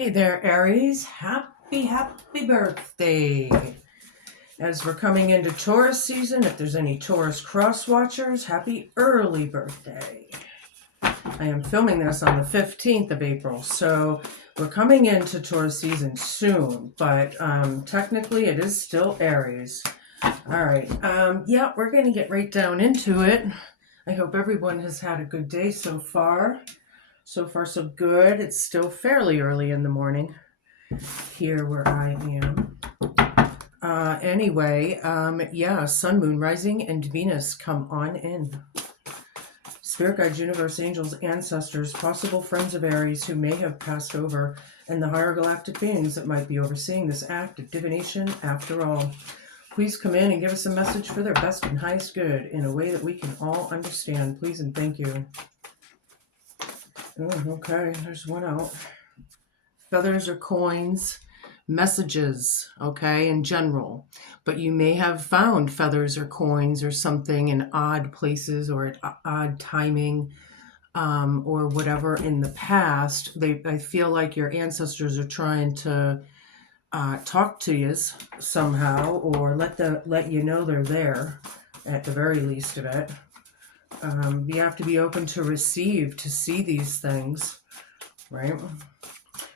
Hey there, Aries. Happy birthday. As we're coming into Taurus season, if there's any Taurus cross watchers, happy early birthday. I am filming this on the 15th of April, so we're coming into Taurus season soon, but technically it is still Aries. All right. Yeah, we're going to get right down into it. I hope everyone has had a good day so far. So far, so good. It's still fairly early in the morning here where I am. Yeah, Sun, Moon, Rising, and Venus come on in. Spirit guides, universe, angels, ancestors, possible friends of Aries who may have passed over, and the higher galactic beings that might be overseeing this act of divination after all. Please come in and give us a message for their best and highest good in a way that we can all understand. Please and thank you. Oh, okay, there's one out. Feathers or coins, messages, okay, in general. But you may have found feathers or coins or something in odd places or at odd timing or whatever in the past. I feel like your ancestors are trying to talk to you somehow, or let you know they're there at the very least of it. You have to be open to receive, to see these things, right?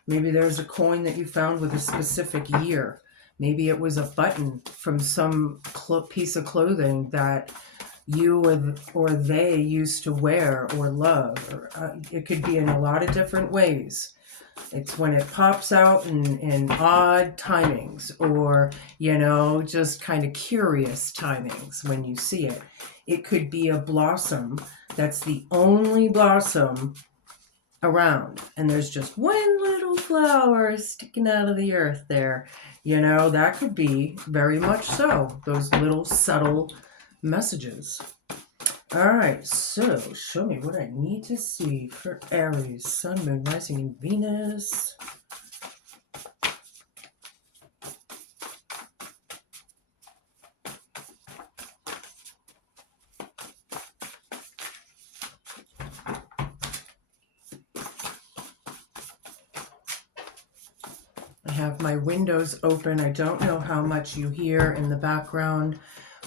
Maybe there's a coin that you found with a specific year. Maybe it was a button from some piece of clothing that you or they used to wear or love. Or, it could be in a lot of different ways. It's when it pops out in odd timings, or, just kind of curious timings when you see it. It could be a blossom that's the only blossom around, and there's just one little flower sticking out of the earth there. That could be very much so, those little subtle messages. All right, so show me what I need to see for Aries, Sun, Moon, Rising, and Venus. I have my windows open. I don't know how much you hear in the background,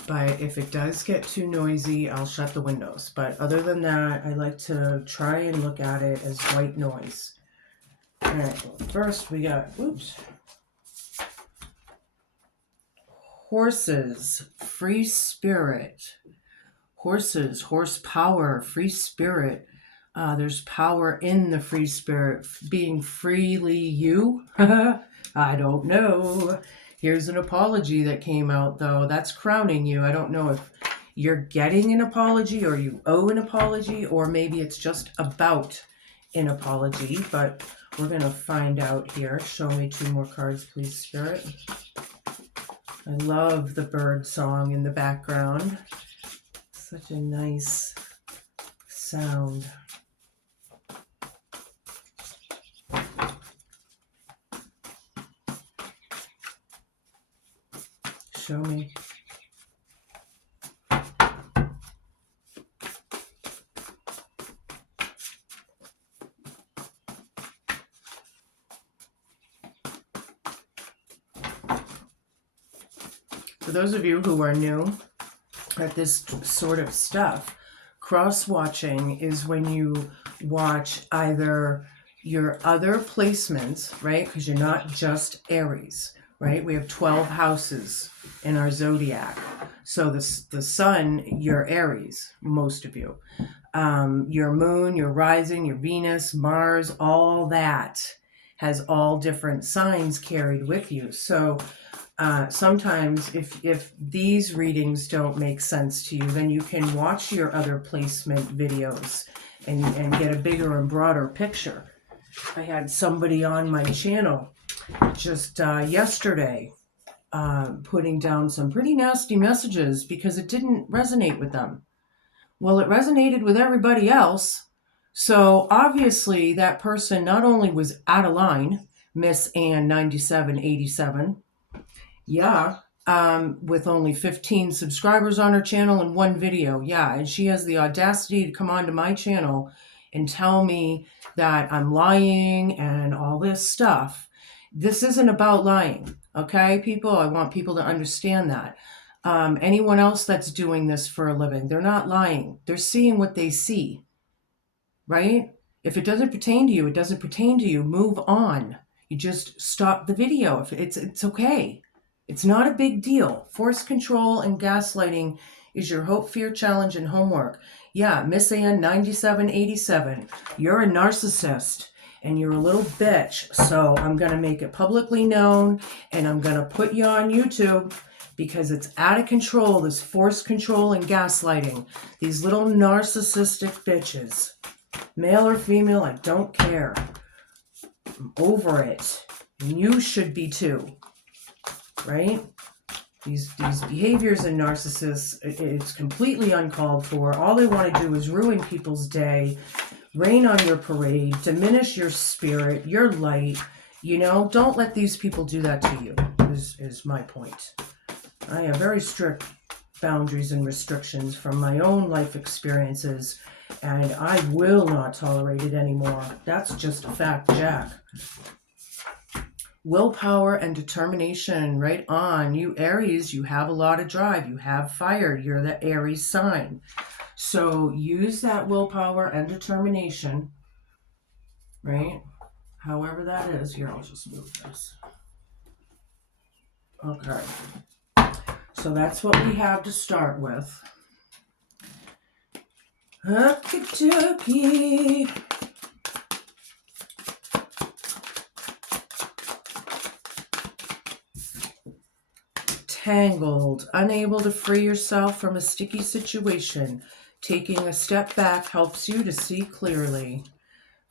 but if it does get too noisy, I'll shut the windows. But other than that, I like to try and look at it as white noise. All right, well, first we got, horses, free spirit. Horses, horsepower, free spirit. There's power in the free spirit, being freely you. I don't know. Here's an apology that came out, though. That's crowning you. I don't know if you're getting an apology or you owe an apology, or maybe it's just about an apology, but we're going to find out here. Show me two more cards, please, Spirit. I love the bird song in the background. Such a nice sound. Show me. For those of you who are new at this sort of stuff, cross-watching is when you watch either your other placements, right? Because you're not just Aries, right? We have 12 houses in our zodiac. So the sun, you're Aries, most of you. Your moon, your rising, your Venus, Mars, all that has all different signs carried with you. So sometimes if these readings don't make sense to you, then you can watch your other placement videos and get a bigger and broader picture. I had somebody on my channel just yesterday putting down some pretty nasty messages because it didn't resonate with them. Well, it resonated with everybody else. So obviously that person not only was out of line, Miss Ann 9787, yeah, with only 15 subscribers on her channel and one video. Yeah, and she has the audacity to come onto my channel and tell me that I'm lying and all this stuff. This isn't about lying, okay, people? I want people to understand that. Anyone else that's doing this for a living, they're not lying. They're seeing what they see, right? If it doesn't pertain to you, it doesn't pertain to you. Move on. You just stop the video. If it's okay. It's not a big deal. Force control and gaslighting is your hope, fear, challenge, and homework. Yeah, Miss Ann 9787. You're a narcissist and you're a little bitch. So I'm going to make it publicly known and I'm going to put you on YouTube because it's out of control, this force control and gaslighting. These little narcissistic bitches. Male or female, I don't care. I'm over it. And you should be too. Right? These behaviors in narcissists, it's completely uncalled for. All they want to do is ruin people's day, rain on your parade, diminish your spirit, your light. You know, don't let these people do that to you, is my point. I have very strict boundaries and restrictions from my own life experiences, and I will not tolerate it anymore. That's just a fact, Jack. Willpower and determination, right on. You Aries, you have a lot of drive. You have fire. You're the Aries sign. So use that willpower and determination, right? However that is. Here, I'll just move this. Okay. So that's what we have to start with. Okey-dokey. Tangled, unable to free yourself from a sticky situation. Taking a step back helps you to see clearly.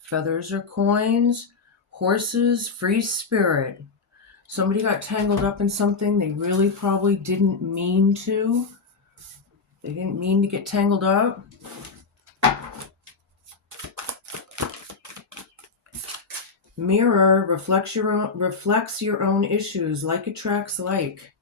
Feathers or coins, horses, free spirit. Somebody got tangled up in something they really probably didn't mean to. They didn't mean to get tangled up. Mirror reflects your own issues. Like attracts like.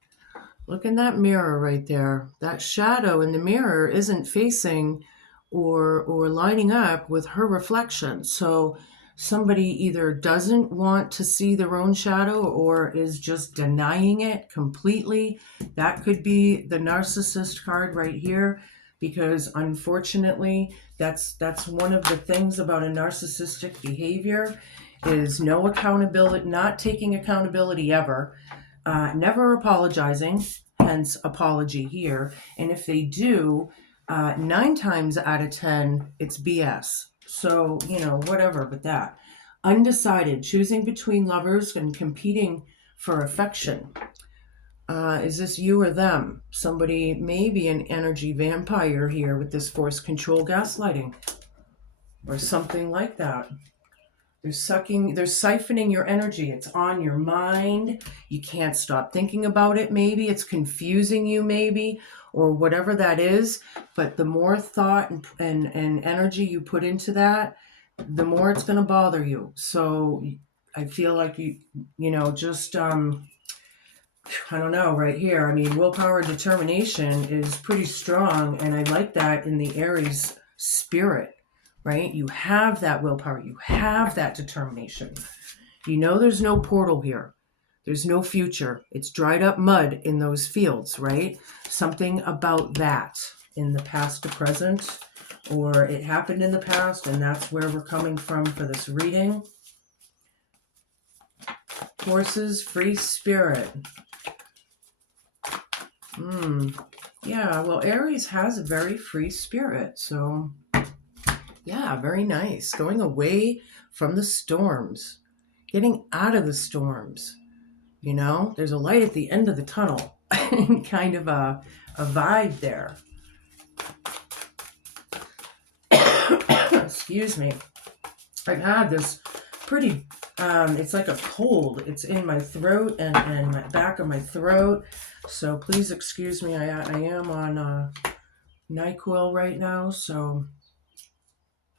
Look in that mirror right there. That shadow in the mirror isn't facing or lining up with her reflection. So somebody either doesn't want to see their own shadow or is just denying it completely. That could be the narcissist card right here, because unfortunately, that's one of the things about a narcissistic behavior is no accountability, not taking accountability ever. Never apologizing, hence apology here. And if they do, 9 times out of 10, it's BS. So, whatever, but that. Undecided, choosing between lovers and competing for affection. Is this you or them? Somebody may be an energy vampire here with this force control gaslighting or something like that. They're siphoning your energy. It's on your mind. You can't stop thinking about it. Maybe it's confusing you, maybe, or whatever that is. But the more thought and energy you put into that, the more it's going to bother you. So I feel like just, I don't know, right here. I mean, willpower and determination is pretty strong. And I like that in the Aries spirit. Right? You have that willpower. You have that determination. There's no portal here. There's no future. It's dried up mud in those fields, right? Something about that in the past to present, or it happened in the past, and that's where we're coming from for this reading. Horses, free spirit. Yeah, well, Aries has a very free spirit, so... yeah, very nice. Going away from the storms, getting out of the storms. There's a light at the end of the tunnel, kind of a vibe there. Excuse me. I've had this pretty, it's like a cold. It's in my throat and my back of my throat. So please excuse me. I am on NyQuil right now, so...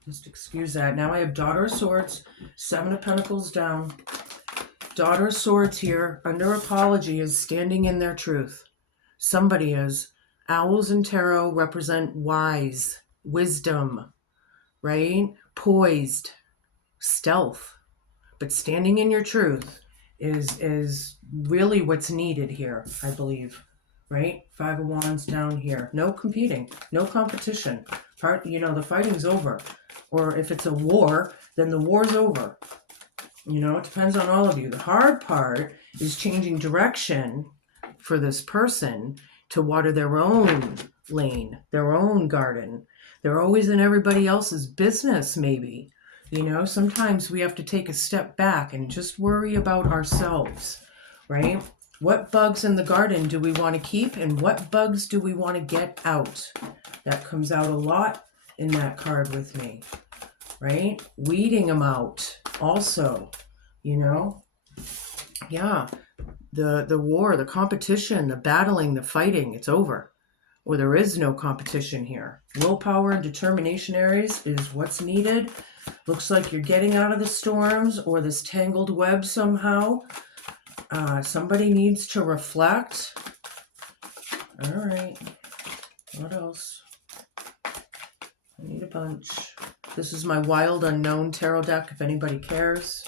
just excuse that. Now I have Daughter of Swords, 7 of Pentacles down. Daughter of Swords here, under apology, is standing in their truth. Somebody is. Owls and tarot represent wise, wisdom, right? Poised, stealth, but standing in your truth is really what's needed here, I believe. Right? Five of Wands down here. No competing, no competition. The fighting's over. Or if it's a war, then the war's over. It depends on all of you. The hard part is changing direction for this person to water their own lane, their own garden. They're always in everybody else's business, maybe. Sometimes we have to take a step back and just worry about ourselves, right? What bugs in the garden do we want to keep, and what bugs do we want to get out? That comes out a lot in that card with me, right? Weeding them out also, Yeah, the war, the competition, the battling, the fighting, it's over. Or there is no competition here. Willpower and determination, Aries, is what's needed. Looks like you're getting out of the storms or this tangled web somehow. Somebody needs to reflect. All right. What else? I need a bunch. This is my Wild Unknown Tarot deck, if anybody cares.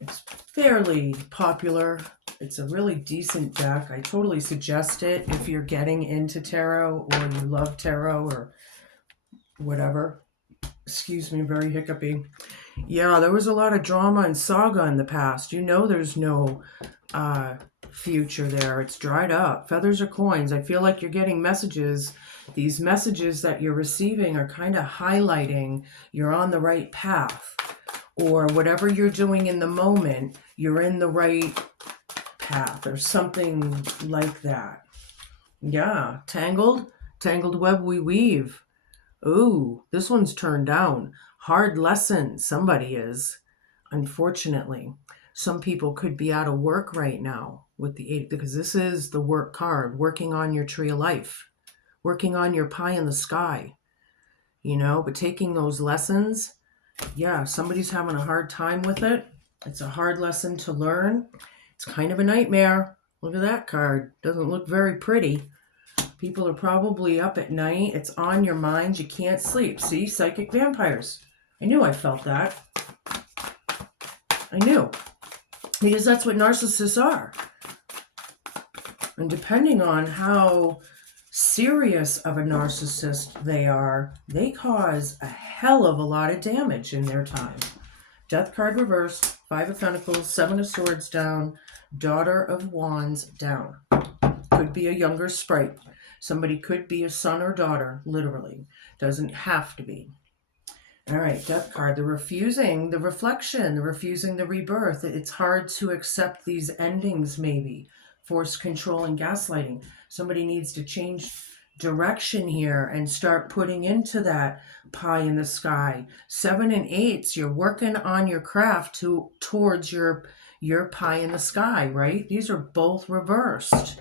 It's fairly popular. It's a really decent deck. I totally suggest it if you're getting into tarot or you love tarot or whatever. Excuse me, very hiccupy. Yeah, there was a lot of drama and saga in the past. There's no future there. It's dried up. Feathers or coins. I feel like you're getting messages. These messages that you're receiving are kind of highlighting you're on the right path. Or whatever you're doing in the moment, you're in the right path or something like that. Yeah, tangled web we weave. Ooh, this one's turned down. Hard lesson. Somebody is, unfortunately. Some people could be out of work right now with the 8, because this is the work card, working on your tree of life, working on your pie in the sky, but taking those lessons. Yeah, somebody's having a hard time with it. It's a hard lesson to learn. It's kind of a nightmare. Look at that card. Doesn't look very pretty. People are probably up at night. It's on your mind. You can't sleep. See, psychic vampires. I knew I felt that. I knew. Because that's what narcissists are. And depending on how serious of a narcissist they are, they cause a hell of a lot of damage in their time. Death card reversed, 5 of Pentacles, 7 of Swords down, Daughter of Wands down. Could be a younger sprite. Somebody could be a son or daughter, literally. Doesn't have to be. All right, Death card, the refusing, the reflection, the refusing the rebirth. It's hard to accept these endings, maybe. Forced control and gaslighting. Somebody needs to change direction here and start putting into that pie in the sky. 7 and 8s, you're working on your craft towards your pie in the sky, right? These are both reversed.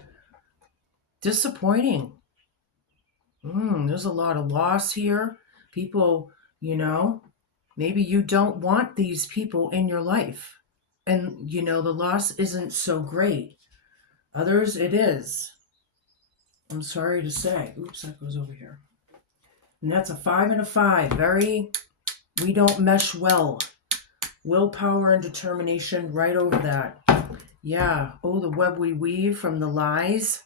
Disappointing. There's a lot of loss here. People, maybe you don't want these people in your life. And, the loss isn't so great. Others, it is. I'm sorry to say. Oops, that goes over here. And that's a 5 and a 5. We don't mesh well. Willpower and determination right over that. Yeah. Oh, the web we weave from the lies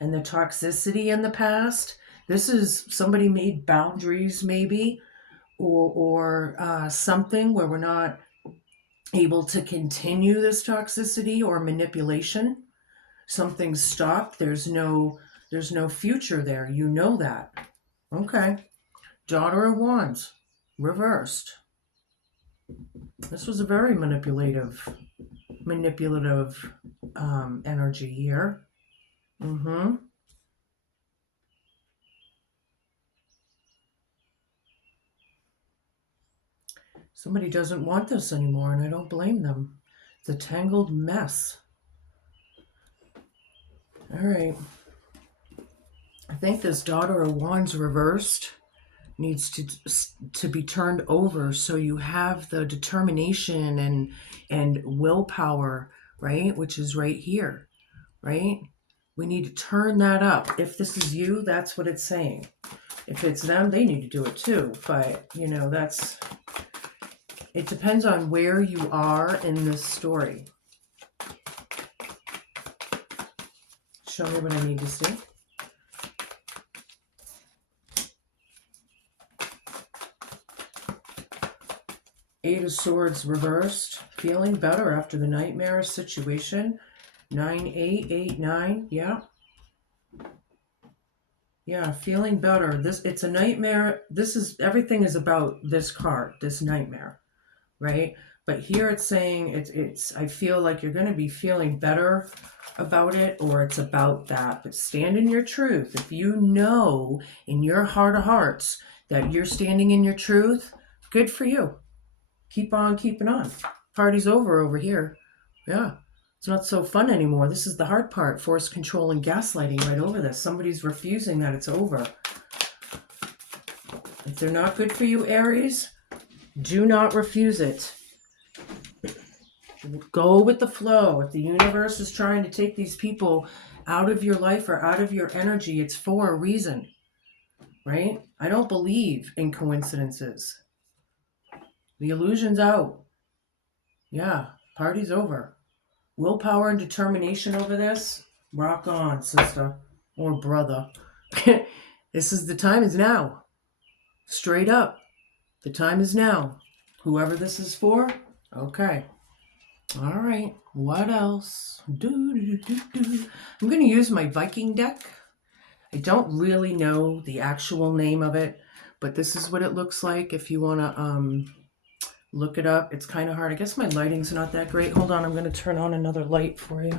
and the toxicity in the past. This is somebody made boundaries maybe or something where we're not able to continue this toxicity or manipulation. Something's stopped. There's no future there. You know that. Okay. Daughter of Wands, reversed. This was a very manipulative energy here. Somebody doesn't want this anymore, and I don't blame them. It's a tangled mess. All right. I think this Daughter of Wands reversed needs to be turned over so you have the determination and willpower, right? Which is right here, right? We need to turn that up. If this is you, that's what it's saying. If it's them, they need to do it too. But, you know, it depends on where you are in this story. Show me what I need to see. Eight of Swords reversed. Feeling better after the nightmare situation. 9-8, 8-9. Yeah. Yeah, feeling better. It's a nightmare. Everything is about this card, this nightmare, right? But here it's saying I feel like you're going to be feeling better about it, or it's about that. But stand in your truth. If you know in your heart of hearts that you're standing in your truth, good for you. Keep on keeping on. Party's over here. Yeah. It's not so fun anymore. This is the hard part. Force control and gaslighting right over this. Somebody's refusing that it's over. If they're not good for you, Aries, do not refuse it. Go with the flow. If the universe is trying to take these people out of your life or out of your energy, it's for a reason, right? I don't believe in coincidences. The illusion's out. Yeah, party's over. Willpower and determination over this. Rock on, sister or brother. The time is now. Straight up. The time is now. Whoever this is for, okay. All right, what else? I'm going to use my Viking deck. I don't really know the actual name of it, but this is what it looks like if you want to look it up. It's kind of hard. I guess my lighting's not that great. Hold on, I'm going to turn on another light for you.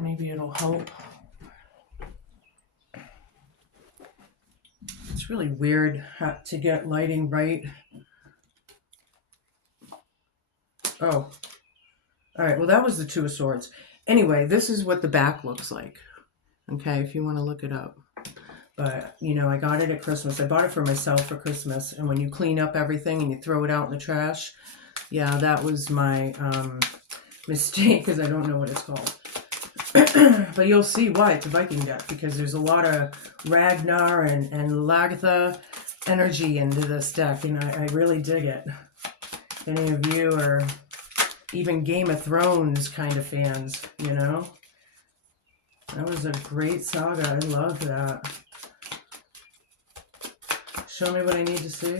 Maybe it'll help. It's really weird to get lighting right. Oh. All right, well, that was the Two of Swords. Anyway, this is what the back looks like. Okay, if you want to look it up. But, you know, I got it at Christmas. I bought it for myself for Christmas. And when you clean up everything and you throw it out in the trash, yeah, that was my mistake, because I don't know what it's called. But you'll see why it's a Viking deck, because there's a lot of Ragnar and Lagertha energy into this deck, and I really dig it. If any of you are even Game of Thrones kind of fans, you know? That was a great saga. I love that. Show me what I need to see.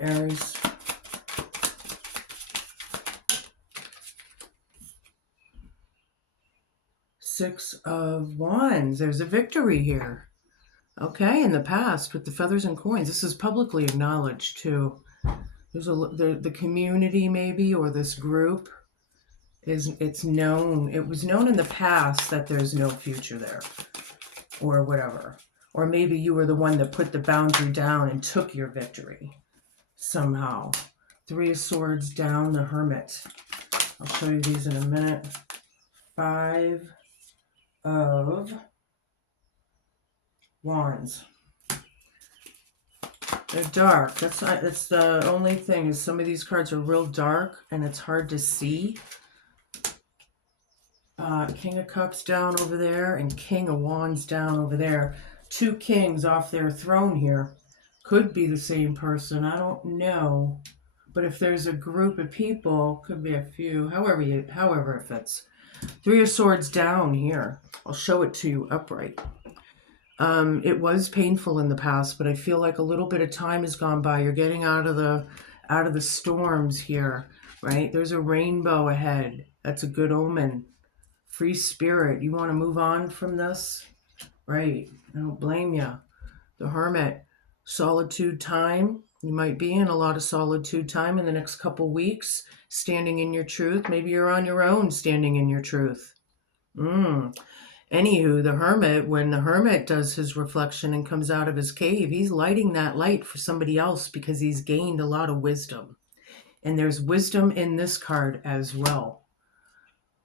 Aries. Six of Wands. There's a victory here. Okay, in the past with the feathers and coins. This is publicly acknowledged too. There's the community maybe, or this group it's known. It was known in the past that there's no future there, or whatever. Or maybe you were the one that put the boundary down and took your victory somehow. Three of Swords down, the Hermit. I'll show you these in a minute. Five of Wands. They're dark. That's the only thing, is some of these cards are real dark and it's hard to see. King of Cups down over there and King of Wands down over there. Two kings off their throne here. Could be the same person. I don't know. But if there's a group of people, could be a few. However it fits. Three of Swords down here. I'll show it to you upright. It was painful in the past, but I feel like a little bit of time has gone by. You're getting out of the storms here, right? There's a rainbow ahead. That's a good omen. Free spirit. You want to move on from this? Right. I don't blame you. The Hermit. Solitude time. You might be in a lot of solitude time in the next couple weeks, standing in your truth. Maybe you're on your own standing in your truth. Anywho, the Hermit, when the Hermit does his reflection and comes out of his cave, he's lighting that light for somebody else because he's gained a lot of wisdom. And there's wisdom in this card as well.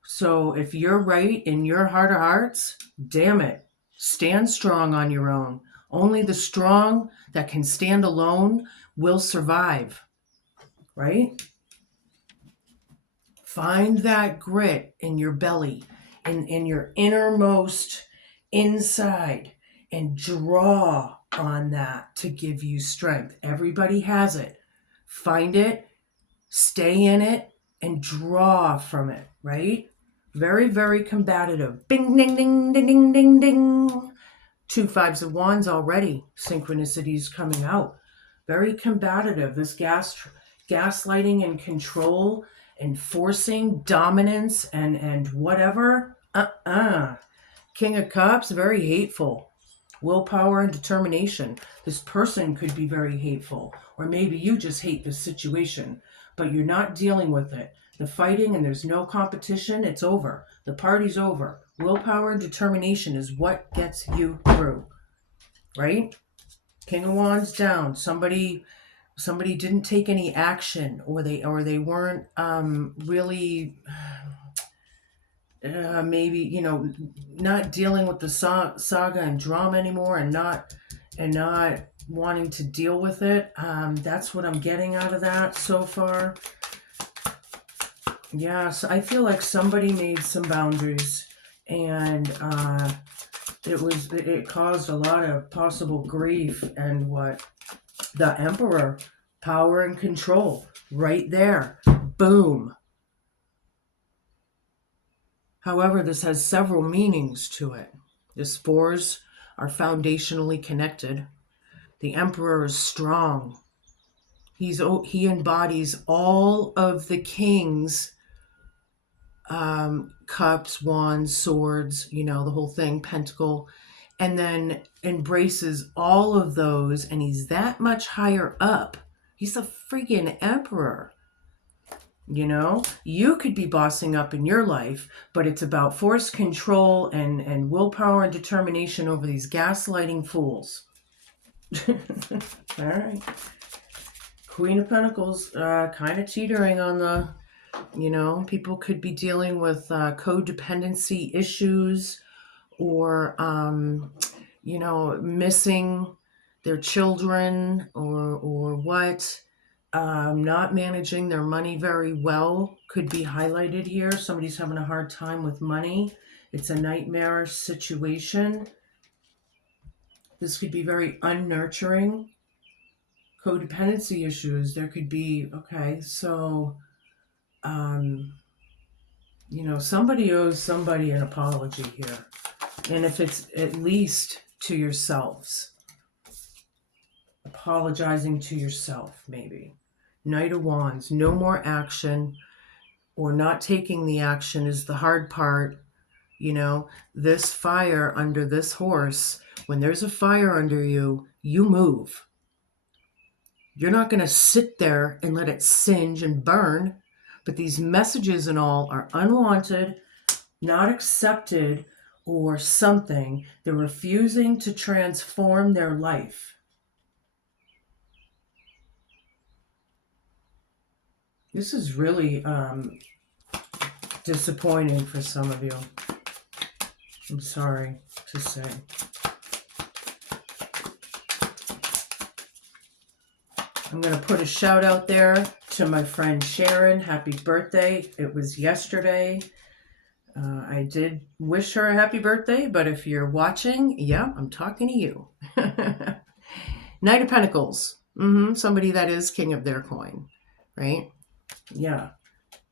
So if you're right in your heart of hearts, damn it, stand strong on your own. Only the strong that can stand alone will survive, right? Find that grit in your belly in your innermost inside and draw on that to give you strength. Everybody has it. Find it, stay in it, and draw from it, right? Very, very combative. Bing, ding, ding, ding, ding, ding, ding. 2 5s of wands already. Synchronicities coming out. Very combative. This gaslighting and control and forcing dominance and whatever. King of Cups, very hateful. Willpower and determination. This person could be very hateful, or maybe you just hate the situation, but you're not dealing with it. The fighting and there's no competition, it's over. The party's over. Willpower and determination is what gets you through, right? King of Wands down. Somebody didn't take any action, or they weren't really maybe, you know, not dealing with the saga and drama anymore, and not wanting to deal with it. That's what I'm getting out of that so far. Yeah, so I feel like somebody made some boundaries, and it caused a lot of possible grief. And what the Emperor, power and control, right there, boom. However, this has several meanings to it. The spores are foundationally connected. The Emperor is strong. He embodies all of the king's cups, wands, swords, you know, the whole thing, pentacle, and then embraces all of those, and he's that much higher up. He's a freaking emperor. You know, you could be bossing up in your life, but it's about force, control, and willpower and determination over these gaslighting fools. All right. Queen of Pentacles, kind of teetering on the, you know, people could be dealing with codependency issues, or, you know, missing their children, or what. Not managing their money very well could be highlighted here. Somebody's having a hard time with money. It's a nightmarish situation. This could be very unnurturing. Codependency issues. There could be, okay, so, you know, somebody owes somebody an apology here. And if it's at least to yourselves, apologizing to yourself, maybe. Knight of Wands, no more action, or not taking the action is the hard part. You know, this fire under this horse, when there's a fire under you, you move. You're not going to sit there and let it singe and burn. But these messages and all are unwanted, not accepted, or something. They're refusing to transform their life. This is really disappointing for some of you. I'm sorry to say. I'm going to put a shout out there to my friend Sharon. Happy birthday. It was yesterday. I did wish her a happy birthday, but if you're watching, yeah, I'm talking to you. Knight of Pentacles. Somebody that is king of their coin, right? Yeah.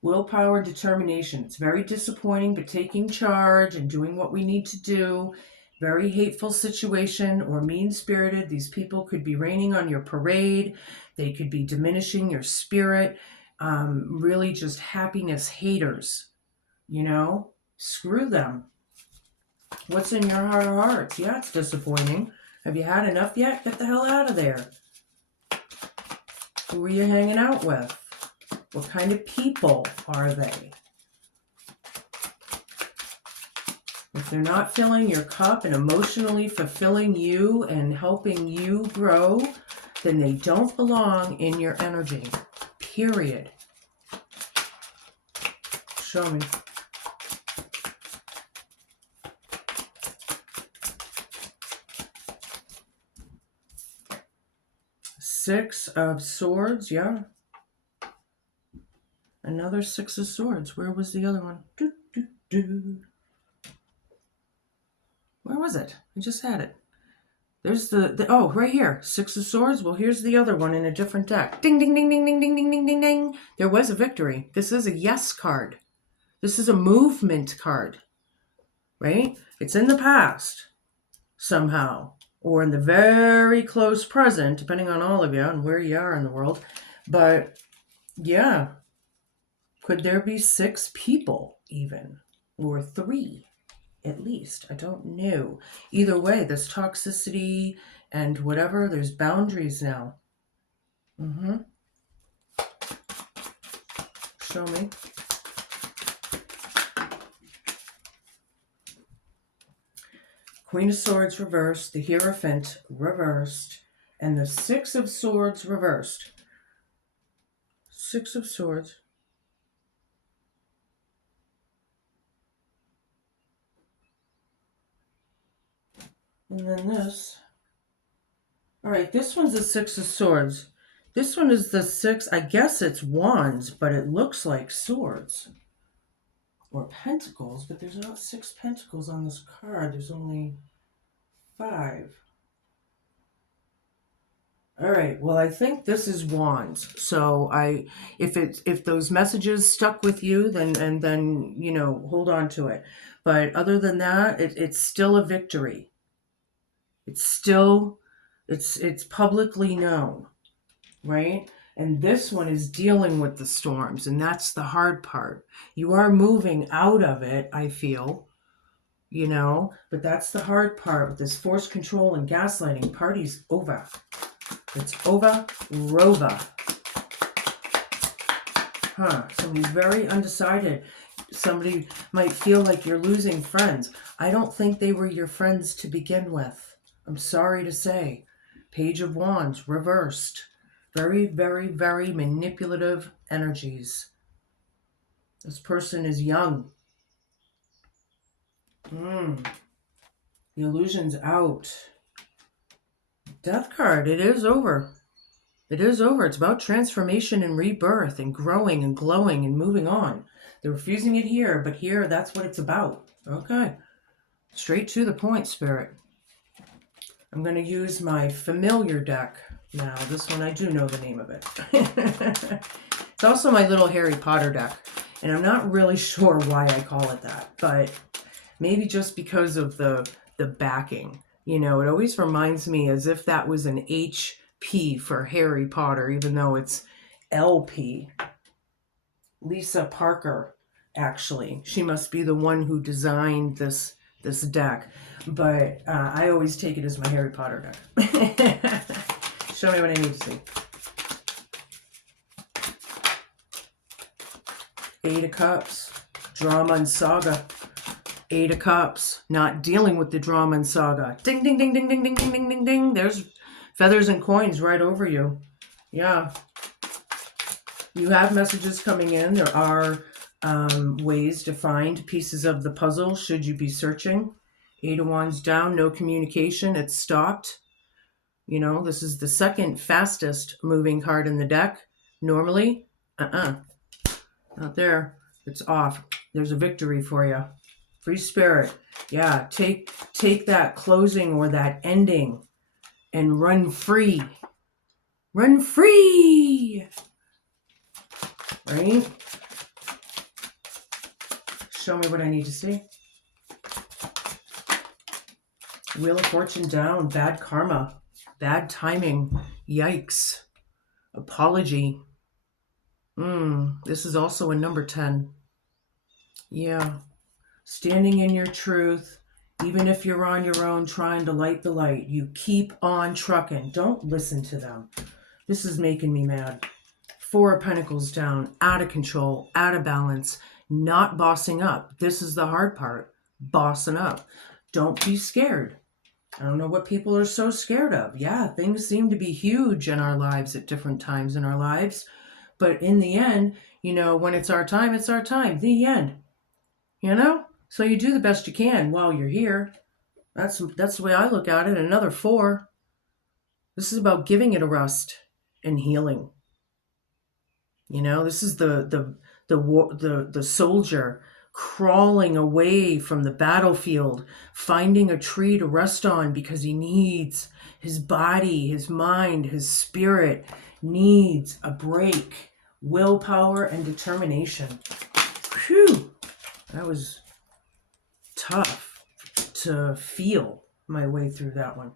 Willpower, determination. It's very disappointing, but taking charge and doing what we need to do. Very hateful situation, or mean-spirited. These people could be raining on your parade. They could be diminishing your spirit. Really just happiness haters. You know, screw them. What's in your heart of hearts? Yeah, it's disappointing. Have you had enough yet? Get the hell out of there. Who are you hanging out with? What kind of people are they? If they're not filling your cup and emotionally fulfilling you and helping you grow, then they don't belong in your energy. Period. Show me. Six of Swords, yeah. Another Six of Swords. Where was the other one? Where was it? I just had it. There's oh, right here. Six of Swords. Well, here's the other one in a different deck. Ding, ding, ding, ding, ding, ding, ding, ding, ding, ding. There was a victory. This is a yes card. This is a movement card, right? It's in the past somehow, or in the very close present, depending on all of you and where you are in the world. But yeah, could there be 6 people even, or 3? At least. I don't know. Either way, there's toxicity and whatever. There's boundaries now. Show me. Queen of Swords reversed, the Hierophant reversed, and the Six of Swords reversed. Six of Swords. And then this. All right, this one's the Six of Swords. This one is the 6, I guess it's wands, but it looks like swords. Or pentacles, but there's not 6 pentacles on this card. There's only 5. All right, well, I think this is wands. So if those messages stuck with you, then you know, hold on to it. But other than that, it's still a victory. It's still, it's publicly known, right? And this one is dealing with the storms, and that's the hard part. You are moving out of it, I feel, you know, but that's the hard part with this force control and gaslighting. Party's over. It's over, Rova. Somebody's very undecided. Somebody might feel like you're losing friends. I don't think they were your friends to begin with. I'm sorry to say. Page of Wands, reversed. Very, very, very manipulative energies. This person is young. The illusion's out. Death card, it is over. It is over. It's about transformation and rebirth and growing and glowing and moving on. They're refusing it here, but here, that's what it's about. Okay. Straight to the point, Spirit. I'm going to use my familiar deck now. This one, I do know the name of it. It's also my little Harry Potter deck, and I'm not really sure why I call it that, but maybe just because of the backing. You know, it always reminds me as if that was an HP for Harry Potter, even though it's LP. Lisa Parker, actually. She must be the one who designed this deck. But I always take it as my Harry Potter deck. Show me what I need to see. 8 of Cups. Drama and saga. 8 of Cups, not dealing with the drama and saga. Ding, ding, ding, ding, ding, ding, ding, ding, ding, ding. There's feathers and coins right over you. Yeah. You have messages coming in. There are ways to find pieces of the puzzle should you be searching. 8 of Wands down, no communication. It's stopped. You know, this is the second fastest moving card in the deck. Normally, not there. It's off. There's a victory for you. Free spirit. Yeah, take that closing or that ending and run free. Run free! Right? Show me what I need to see. Wheel of Fortune down. Bad karma. Bad timing. Yikes. Apology. This is also a number 10. Yeah. Standing in your truth, even if you're on your own trying to light the light, you keep on trucking. Don't listen to them. This is making me mad. 4 of Pentacles down, out of control, out of balance, not bossing up. This is the hard part, bossing up. Don't be scared. I don't know what people are so scared of. Yeah, things seem to be huge in our lives at different times in our lives. But in the end, you know, when it's our time, it's our time. The end. You know? So you do the best you can while you're here. That's the way I look at it. Another 4. This is about giving it a rest and healing. You know, this is the soldier crawling away from the battlefield, finding a tree to rest on because he needs his body, his mind, his spirit needs a break. Willpower and determination. Phew, that was tough to feel my way through that one.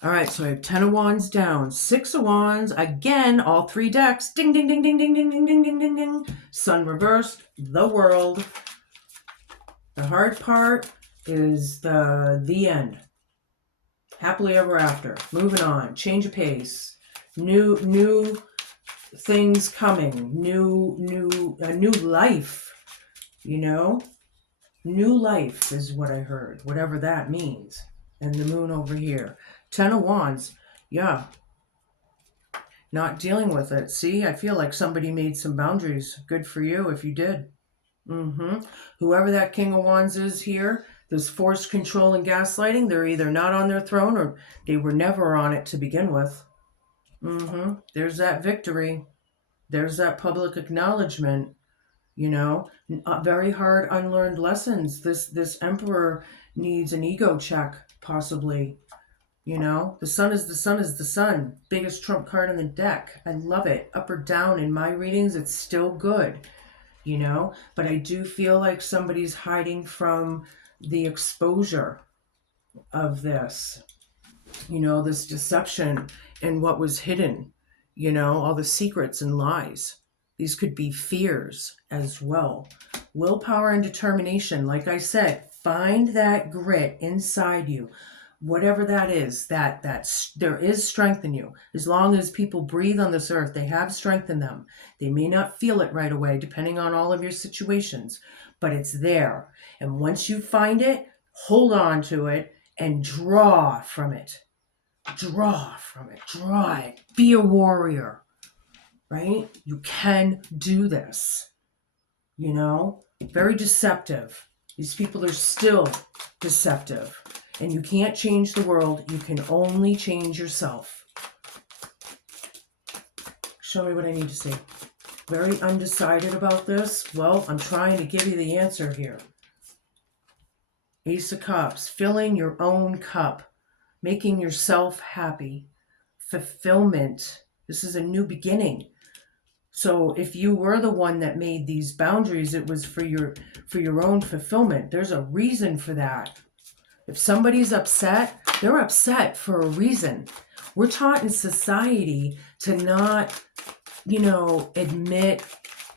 All right, so I have 10 of Wands down, 6 of Wands, again, all 3 decks, ding, ding, ding, ding, ding, ding, ding, ding, ding, ding, ding, Sun reversed, the World. The hard part is the end. Happily ever after, moving on, change of pace, new things coming, new life, you know? New life is what I heard, whatever that means. And the moon over here. 10 of Wands. Yeah. Not dealing with it. See, I feel like somebody made some boundaries. Good for you if you did. Whoever that King of Wands is here, this forced control and gaslighting, they're either not on their throne or they were never on it to begin with. There's that victory. There's that public acknowledgement. You know, very hard unlearned lessons. This Emperor needs an ego check, possibly. You know, the sun is the sun is the sun. Biggest trump card in the deck. I love it. Up or down in my readings, it's still good. You know, but I do feel like somebody's hiding from the exposure of this. You know, this deception and what was hidden. You know, all the secrets and lies. These could be fears as well. Willpower and determination. Like I said, find that grit inside you. Whatever that is, that there is strength in you. As long as people breathe on this earth, they have strength in them. They may not feel it right away, depending on all of your situations, but it's there. And once you find it, hold on to it and draw from it. Draw from it. Draw it. Be a warrior. Right? You can do this. You know? Very deceptive. These people are still deceptive. And you can't change the world. You can only change yourself. Show me what I need to see. Very undecided about this. Well, I'm trying to give you the answer here. Ace of Cups. Filling your own cup. Making yourself happy. Fulfillment. This is a new beginning. So if you were the one that made these boundaries, it was for your own fulfillment. There's a reason for that. If somebody's upset, they're upset for a reason. We're taught in society to not, admit,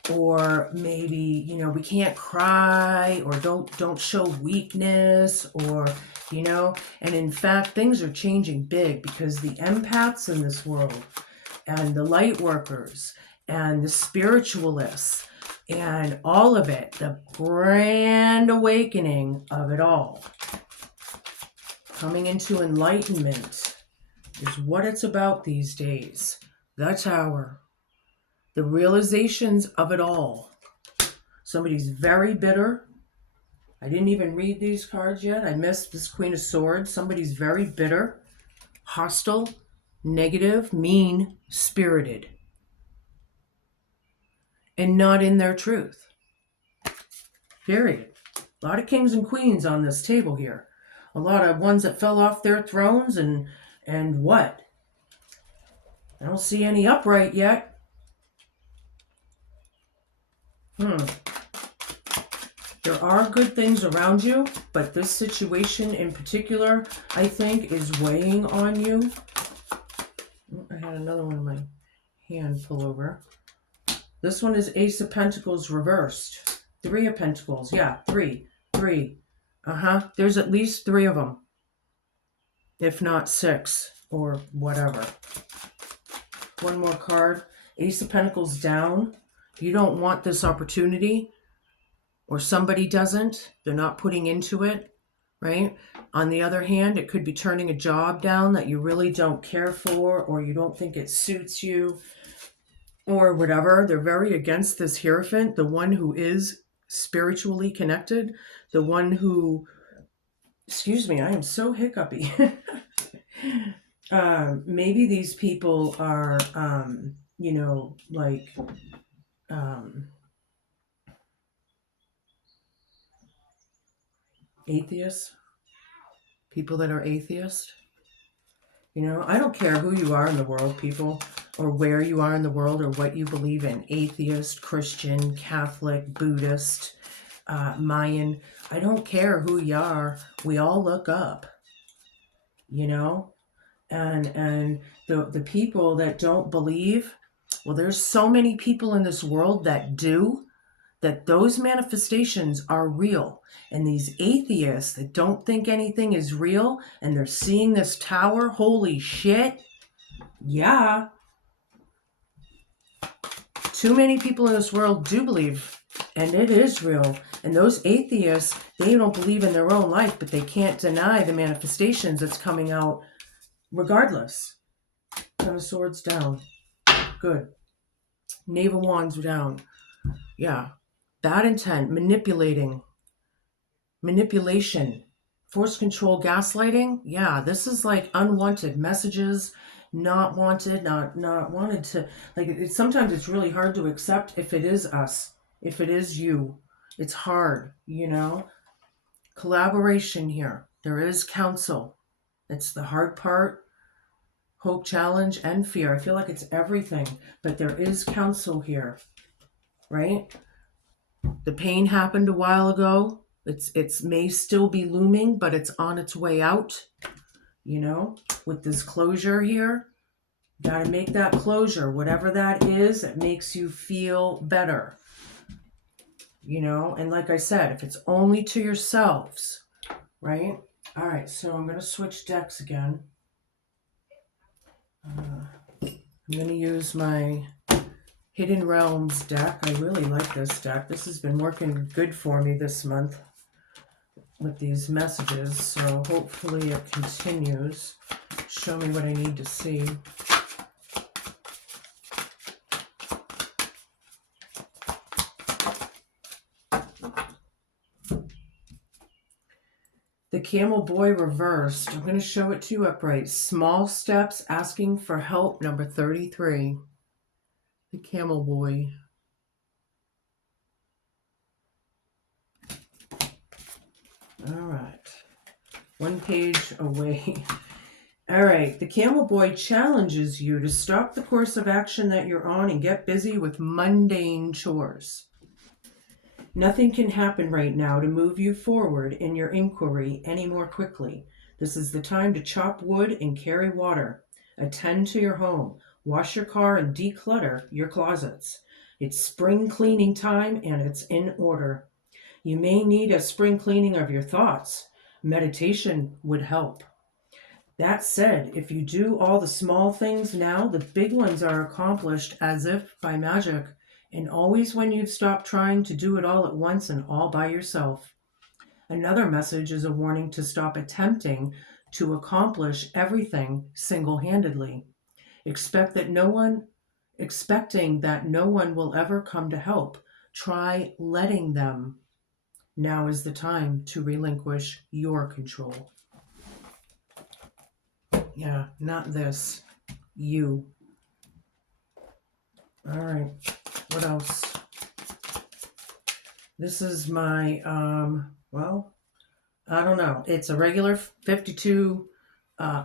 or maybe, we can't cry, or don't show weakness, or, and in fact, things are changing big because the empaths in this world and the light workers and the spiritualists and all of it, the grand awakening of it all, coming into enlightenment is what it's about these days. The Tower, the realizations of it all. Somebody's very bitter. I didn't even read these cards yet. I missed this Queen of Swords. Somebody's very bitter, hostile, negative, mean-spirited, and not in their truth. Period. A lot of kings and queens on this table here. A lot of ones that fell off their thrones and what? I don't see any upright yet. There are good things around you, but this situation in particular, I think, is weighing on you. I had another one in my hand pull over. This one is Ace of Pentacles reversed. 3 of Pentacles. Yeah, 3. There's at least 3 of them. If not 6 or whatever. One more card. Ace of Pentacles down. You don't want this opportunity, or somebody doesn't. They're not putting into it, right? On the other hand, it could be turning a job down that you really don't care for, or you don't think it suits you, or whatever. They're very against this Hierophant, the one who is spiritually connected, the one who, excuse me, I am so hiccupy. Maybe these people are, Atheists, people that are atheist. You know, I don't care who you are in the world, people, or where you are in the world, or what you believe in. Atheist, Christian, Catholic, Buddhist, Mayan. I don't care who you are. We all look up, you know? And the people that don't believe, well, there's so many people in this world that do, that those manifestations are real. And these atheists that don't think anything is real and they're seeing this tower, holy shit. Yeah. Too many people in this world do believe, and it is real. And those atheists, they don't believe in their own life, but they can't deny the manifestations that's coming out regardless. Ten of Swords down. Good. Knave of Wands down. Yeah. Bad intent, manipulation, force control, gaslighting. Yeah, this is like unwanted messages, not wanted, not wanted to, like, sometimes it's really hard to accept if it is us, if it is you. It's hard, you know. Collaboration here. There is counsel. It's the hard part. Hope, challenge, and fear. I feel like it's everything, but there is counsel here, right? The pain happened a while ago. It's may still be looming, but it's on its way out. You know, with this closure here, got to make that closure, whatever that is, that makes you feel better. You know, and like I said, if it's only to yourselves, right? All right, so I'm going to switch decks again. I'm going to use my Hidden Realms deck. I really like this deck. This has been working good for me this month with these messages, so hopefully it continues. Show me what I need to see. The Camel Boy reversed. I'm going to show it to you upright. Small steps asking for help, number 33. The Camel Boy. All right. One page away. All right. The Camel Boy challenges you to stop the course of action that you're on and get busy with mundane chores. Nothing can happen right now to move you forward in your inquiry any more quickly. This is the time to chop wood and carry water. Attend to your home. Wash your car and declutter your closets. It's spring cleaning time and it's in order. You may need a spring cleaning of your thoughts. Meditation would help. That said, if you do all the small things now, the big ones are accomplished as if by magic. And always when you've stopped trying to do it all at once and all by yourself. Another message is a warning to stop attempting to accomplish everything single-handedly. Expecting that no one will ever come to help. Try letting them. Now is the time to relinquish your control. Yeah, not this. You. All right. What else? This is my, well, I don't know. It's a regular 52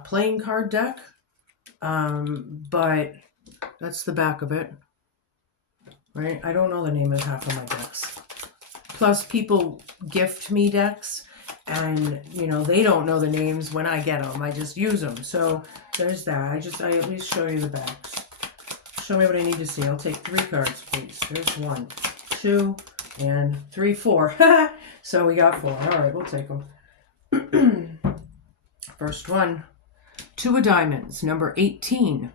playing card deck, but that's the back of it, right? I don't know the name of half of my decks. Plus, people gift me decks, and, you know, they don't know the names when I get them. I just use them. So there's that. I at least show you the backs. Show me what I need to see. I'll take 3 cards, please. There's 1, 2, and 3, 4. So we got 4. All right, we'll take them. First one, 2 of Diamonds, number 18.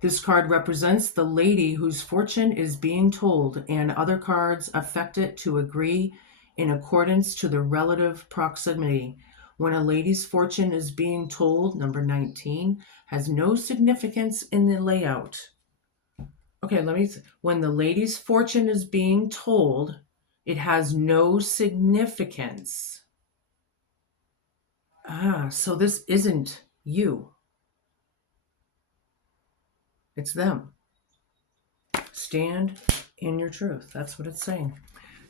This card represents the lady whose fortune is being told, and other cards affect it to agree in accordance to the relative proximity. When a lady's fortune is being told, number 19, has no significance in the layout. Okay, when the lady's fortune is being told, it has no significance. So this isn't you. It's them. Stand in your truth. That's what it's saying.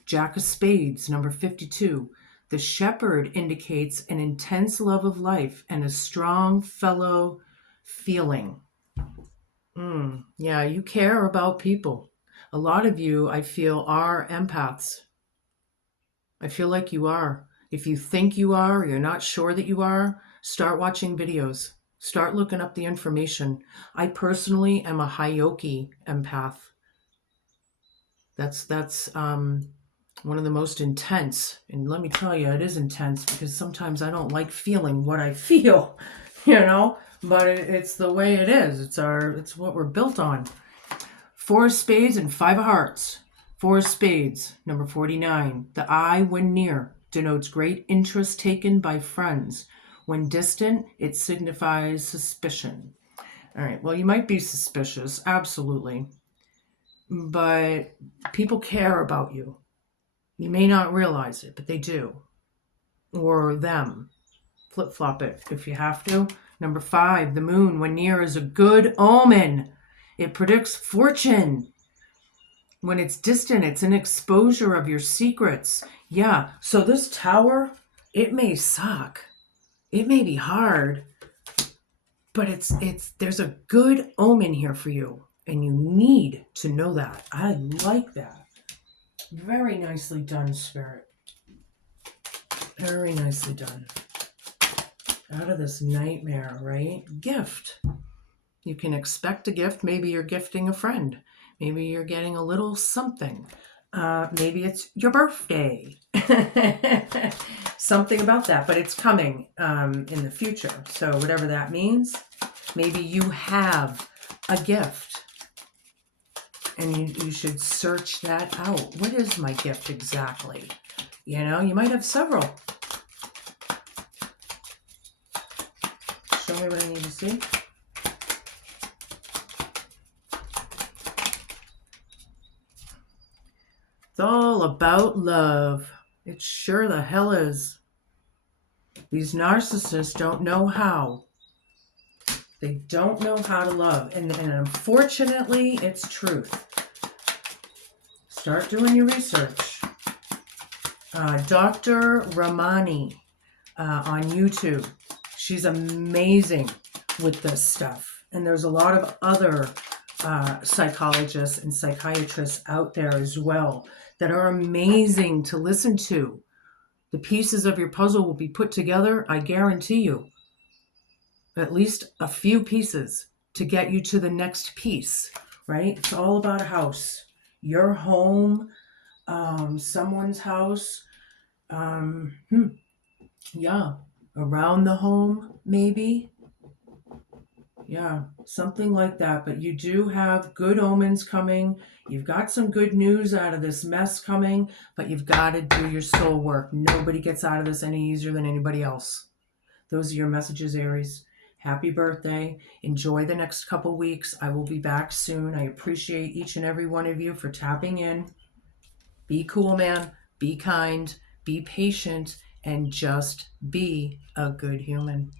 Jack of Spades, number 52. The shepherd indicates an intense love of life and a strong fellow feeling. Yeah, you care about people. A lot of you, I feel, are empaths. I feel like you are. If you think you are, or you're not sure that you are, start watching videos. Start looking up the information. I personally am a Hyoki empath. That's one of the most intense. And let me tell you, it is intense because sometimes I don't like feeling what I feel, But it's the way it is. It's what we're built on. 4 of spades and 5 of hearts. 4 of spades, number 49. The eye, when near, denotes great interest taken by friends. When distant, it signifies suspicion. All right, well, you might be suspicious, absolutely. But people care about you. You may not realize it, but they do. Or them. Flip-flop it if you have to. Number 5, the moon, when near, is a good omen. It predicts fortune. When it's distant, it's an exposure of your secrets. Yeah, so this tower, it may suck. It may be hard, but there's a good omen here for you, and you need to know that. I like that. Very nicely done, Spirit. Very nicely done. Out of this nightmare, right? Gift. You can expect a gift. Maybe you're gifting a friend. Maybe you're getting a little something. Maybe it's your birthday. Something about that, but it's coming in the future. So whatever that means, maybe you have a gift. And you should search that out. What is my gift exactly? You might have several. Show me what I need to see. It's all about love. It sure the hell is. These narcissists don't know how. They don't know how to love. And unfortunately, it's truth. Start doing your research. Dr. Ramani on YouTube. She's amazing with this stuff. And there's a lot of other psychologists and psychiatrists out there as well that are amazing to listen to. The pieces of your puzzle will be put together, I guarantee you. At least a few pieces to get you to the next piece, right? It's all about a house. Your home, someone's house. Yeah, around the home, maybe. Yeah, something like that. But you do have good omens coming. You've got some good news out of this mess coming, but you've got to do your soul work. Nobody gets out of this any easier than anybody else. Those are your messages, Aries. Happy birthday. Enjoy the next couple weeks. I will be back soon. I appreciate each and every one of you for tapping in. Be cool, man. Be kind. Be patient. And just be a good human.